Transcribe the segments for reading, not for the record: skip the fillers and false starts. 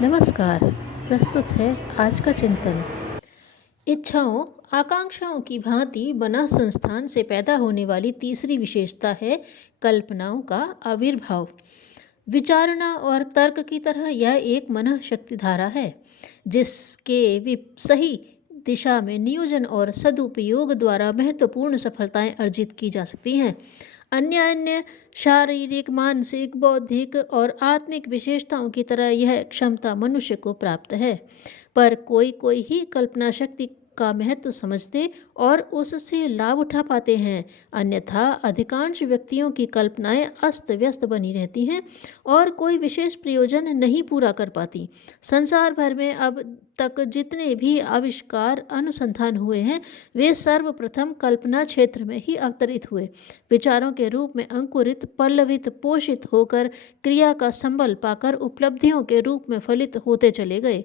नमस्कार। प्रस्तुत है आज का चिंतन। इच्छाओं आकांक्षाओं की भांति बना संस्थान से पैदा होने वाली तीसरी विशेषता है कल्पनाओं का आविर्भाव। विचारणा और तर्क की तरह यह एक मन शक्ति धारा है जिसके सही दिशा में नियोजन और सदुपयोग द्वारा महत्वपूर्ण सफलताएं अर्जित की जा सकती हैं। अन्य शारीरिक, मानसिक, बौद्धिक और आत्मिक विशेषताओं की तरह यह क्षमता मनुष्य को प्राप्त है, पर कोई कोई ही कल्पना शक्ति का महत्व समझते और उससे लाभ उठा पाते हैं। अन्यथा अधिकांश व्यक्तियों की कल्पनाएं अस्त व्यस्त बनी रहती हैं और कोई विशेष प्रयोजन नहीं पूरा कर पाती। संसार भर में अब तक जितने भी आविष्कार अनुसंधान हुए हैं वे सर्वप्रथम कल्पना क्षेत्र में ही अवतरित हुए। विचारों के रूप में अंकुरित, पल्लवित, पोषित होकर क्रिया का संबल पाकर उपलब्धियों के रूप में फलित होते चले गए।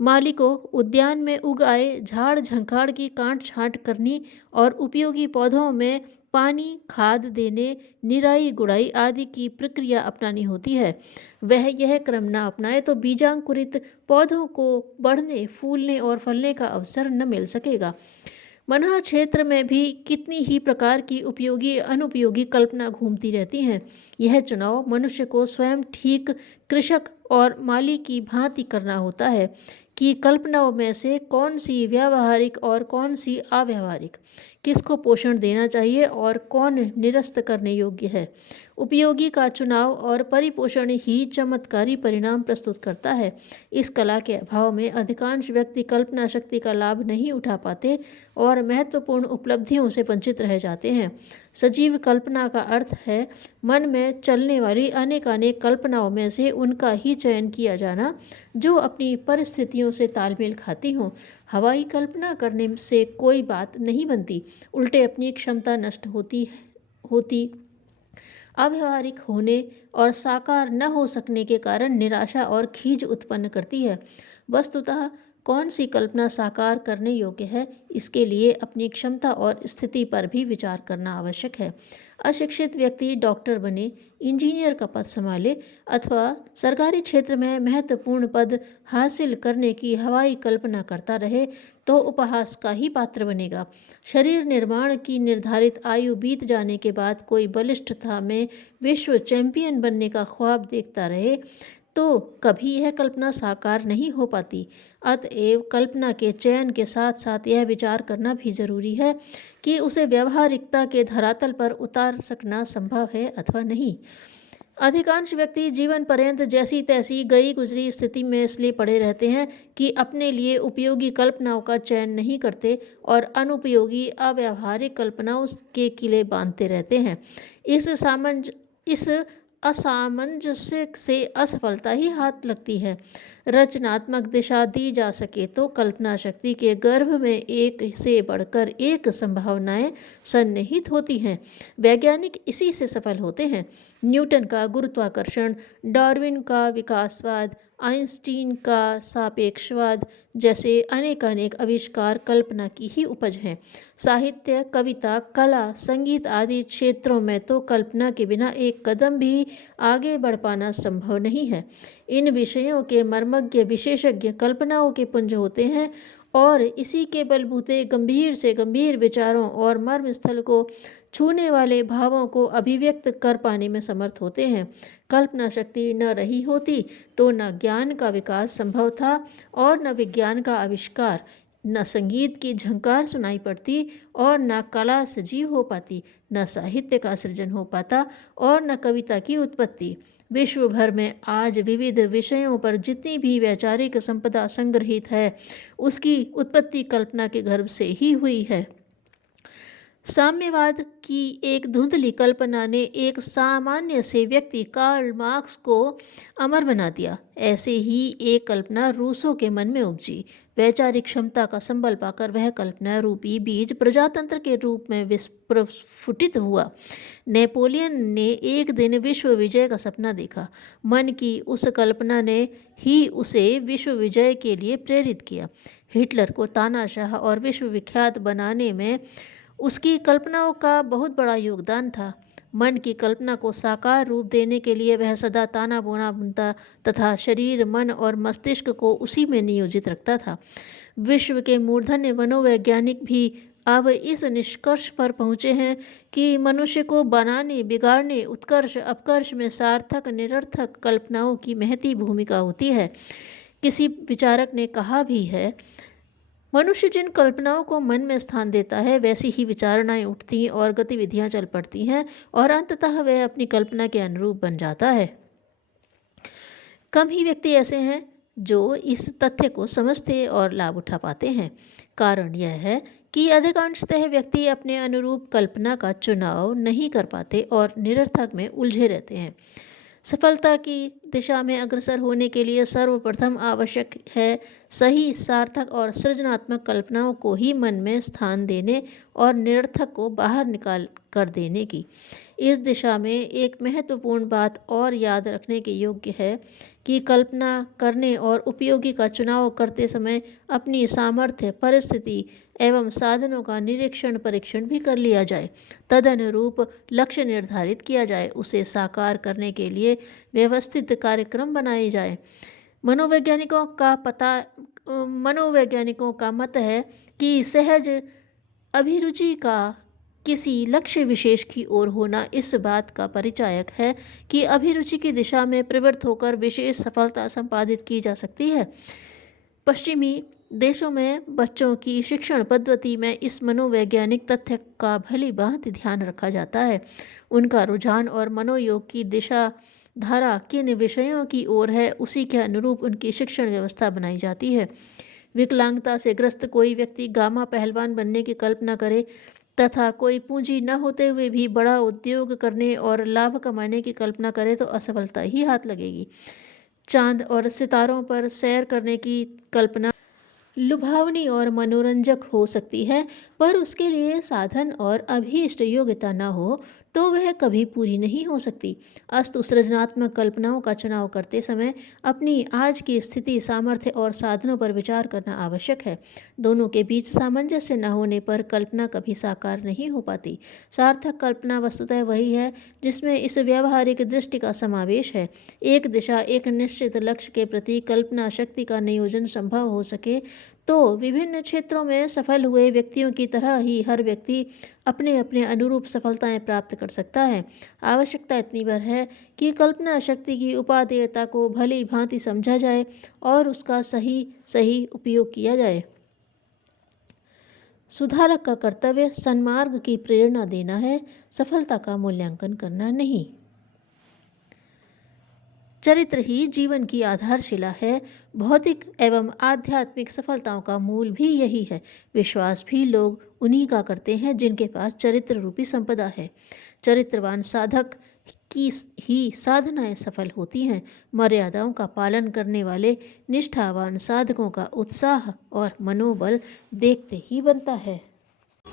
माली को उद्यान में उगाए झाड़ झंखाड़ की काट छांट करनी और उपयोगी पौधों में पानी, खाद देने, निराई गुड़ाई आदि की प्रक्रिया अपनानी होती है। वह यह क्रम न अपनाए तो बीजांकुरित पौधों को बढ़ने, फूलने और फलने का अवसर न मिल सकेगा। मना क्षेत्र में भी कितनी ही प्रकार की उपयोगी अनुपयोगी कल्पना घूमती रहती हैं। यह चुनाव मनुष्य को स्वयं ठीक कृषक और माली की भांति करना होता है कि कल्पनाओं में से कौन सी व्यावहारिक और कौन सी अव्यावहारिक, किसको पोषण देना चाहिए और कौन निरस्त करने योग्य है। उपयोगी का चुनाव और परिपोषण ही चमत्कारी परिणाम प्रस्तुत करता है। इस कला के अभाव में अधिकांश व्यक्ति कल्पना शक्ति का लाभ नहीं उठा पाते और महत्वपूर्ण उपलब्धियों से वंचित रह जाते हैं। सजीव कल्पना का अर्थ है मन में चलने वाली अनेकानेक कल्पनाओं में से उनका ही चयन किया जाना जो अपनी परिस्थितियों से तालमेल खाती हों। हवाई कल्पना करने से कोई बात नहीं बनती, उल्टे अपनी क्षमता नष्ट होती अव्यावहारिक होने और साकार न हो सकने के कारण निराशा और खीज उत्पन्न करती है। वस्तुतः कौन सी कल्पना साकार करने योग्य है, इसके लिए अपनी क्षमता और स्थिति पर भी विचार करना आवश्यक है। अशिक्षित व्यक्ति डॉक्टर बने, इंजीनियर का पद संभाले अथवा सरकारी क्षेत्र में महत्वपूर्ण पद हासिल करने की हवाई कल्पना करता रहे तो उपहास का ही पात्र बनेगा। शरीर निर्माण की निर्धारित आयु बीत जाने के बाद कोई बलिष्ठता में विश्व चैंपियन बनने का ख्वाब देखता रहे तो कभी यह कल्पना साकार नहीं हो पाती। अतएव कल्पना के चयन के साथ साथ यह विचार करना भी जरूरी है कि उसे व्यावहारिकता के धरातल पर उतार सकना संभव है अथवा नहीं। अधिकांश व्यक्ति जीवन पर्यंत जैसी तैसी गई गुजरी स्थिति में इसलिए पड़े रहते हैं कि अपने लिए उपयोगी कल्पनाओं का चयन नहीं करते और अनुपयोगी अव्यावहारिक कल्पनाओं के किले बांधते रहते हैं। इस असामंजस्य से असफलता ही हाथ लगती है। रचनात्मक दिशा दी जा सके तो कल्पना शक्ति के गर्भ में एक से बढ़कर एक संभावनाएं सन्निहित होती हैं। वैज्ञानिक इसी से सफल होते हैं। न्यूटन का गुरुत्वाकर्षण, डार्विन का विकासवाद, आइंस्टीन का सापेक्षवाद जैसे अनेक आविष्कार कल्पना की ही उपज हैं। साहित्य, कविता, कला, संगीत आदि क्षेत्रों में तो कल्पना के बिना एक कदम भी आगे बढ़ पाना संभव नहीं है। इन विषयों के मर्मज्ञ विशेषज्ञ कल्पनाओं के पुंज होते हैं और इसी के बलबूते गंभीर से गंभीर विचारों और मर्म स्थल को छूने वाले भावों को अभिव्यक्त कर पाने में समर्थ होते हैं। कल्पना शक्ति न रही होती तो न ज्ञान का विकास संभव था और न विज्ञान का आविष्कार, न संगीत की झंकार सुनाई पड़ती और न कला सजीव हो पाती, न साहित्य का सृजन हो पाता और न कविता की उत्पत्ति। विश्व भर में आज विविध विषयों पर जितनी भी वैचारिक संपदा संग्रहित है उसकी उत्पत्ति कल्पना के गर्भ से ही हुई है। साम्यवाद की एक धुंधली कल्पना ने एक सामान्य से व्यक्ति कार्ल मार्क्स को अमर बना दिया। ऐसे ही एक कल्पना रूसों के मन में उपजी। वैचारिक क्षमता का संबल पाकर वह कल्पना रूपी बीज प्रजातंत्र के रूप में विस्फुटित हुआ। नेपोलियन ने एक दिन विश्व विजय का सपना देखा। मन की उस कल्पना ने ही उसे विश्व विजय के लिए प्रेरित किया। हिटलर को तानाशाह और विश्व विख्यात बनाने में उसकी कल्पनाओं का बहुत बड़ा योगदान था। मन की कल्पना को साकार रूप देने के लिए वह सदा ताना बोना बुनता तथा शरीर, मन और मस्तिष्क को उसी में नियोजित रखता था। विश्व के मूर्धन्य मनोवैज्ञानिक भी अब इस निष्कर्ष पर पहुँचे हैं कि मनुष्य को बनाने, बिगाड़ने, उत्कर्ष अपकर्ष में सार्थक निरर्थक कल्पनाओं की महती भूमिका होती है। किसी विचारक ने कहा भी है, मनुष्य जिन कल्पनाओं को मन में स्थान देता है वैसी ही विचारणाएं उठती और गतिविधियां चल पड़ती हैं और अंततः वह अपनी कल्पना के अनुरूप बन जाता है। कम ही व्यक्ति ऐसे हैं जो इस तथ्य को समझते और लाभ उठा पाते हैं। कारण यह है कि अधिकांशतः व्यक्ति अपने अनुरूप कल्पना का चुनाव नहीं कर पाते और निरर्थक में उलझे रहते हैं। सफलता की दिशा में अग्रसर होने के लिए सर्वप्रथम आवश्यक है सही, सार्थक और सृजनात्मक कल्पनाओं को ही मन में स्थान देने और निरर्थक को बाहर निकाल कर देने की। इस दिशा में एक महत्वपूर्ण बात और याद रखने के योग्य है कि कल्पना करने और उपयोगी का चुनाव करते समय अपनी सामर्थ्य, परिस्थिति एवं साधनों का निरीक्षण परीक्षण भी कर लिया जाए। तदनुरूप लक्ष्य निर्धारित किया जाए, उसे साकार करने के लिए व्यवस्थित कार्यक्रम बनाए जाए। मनोवैज्ञानिकों का मत है कि सहज अभिरुचि का किसी लक्ष्य विशेष की ओर होना इस बात का परिचायक है कि अभिरुचि की दिशा में प्रवृत्त होकर विशेष सफलता संपादित की जा सकती है। पश्चिमी देशों में बच्चों की शिक्षण पद्धति में इस मनोवैज्ञानिक तथ्य का भली भांति ध्यान रखा जाता है। उनका रुझान और मनोयोग की दिशा धारा किन विषयों की ओर है उसी के अनुरूप उनकी शिक्षण व्यवस्था बनाई जाती है। विकलांगता से ग्रस्त कोई व्यक्ति गामा पहलवान बनने की कल्पना करे तथा कोई पूंजी न होते हुए भी बड़ा उद्योग करने और लाभ कमाने की कल्पना करे तो असफलता ही हाथ लगेगी। चांद और सितारों पर सैर करने की कल्पना लुभावनी और मनोरंजक हो सकती है, पर उसके लिए साधन और अभीष्ट योग्यता न हो तो वह कभी पूरी नहीं हो सकती। अस्तु सृजनात्मक कल्पनाओं का चुनाव करते समय अपनी आज की स्थिति, सामर्थ्य और साधनों पर विचार करना आवश्यक है। दोनों के बीच सामंजस्य न होने पर कल्पना कभी साकार नहीं हो पाती। सार्थक कल्पना वस्तुतः वही है जिसमें इस व्यावहारिक दृष्टि का समावेश है। एक दिशा, एक निश्चित लक्ष्य के प्रति कल्पना शक्ति का नियोजन संभव हो सके तो विभिन्न क्षेत्रों में सफल हुए व्यक्तियों की तरह ही हर व्यक्ति अपने अपने अनुरूप सफलताएं प्राप्त कर सकता है। आवश्यकता इतनी भर है कि कल्पना शक्ति की उपादेयता को भली भांति समझा जाए और उसका सही उपयोग किया जाए। सुधारक का कर्तव्य सन्मार्ग की प्रेरणा देना है, सफलता का मूल्यांकन करना नहीं। चरित्र ही जीवन की आधारशिला है। भौतिक एवं आध्यात्मिक सफलताओं का मूल भी यही है। विश्वास भी लोग उन्हीं का करते हैं जिनके पास चरित्र रूपी संपदा है। चरित्रवान साधक की ही साधनाएं सफल होती हैं। मर्यादाओं का पालन करने वाले निष्ठावान साधकों का उत्साह और मनोबल देखते ही बनता है।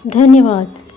धन्यवाद।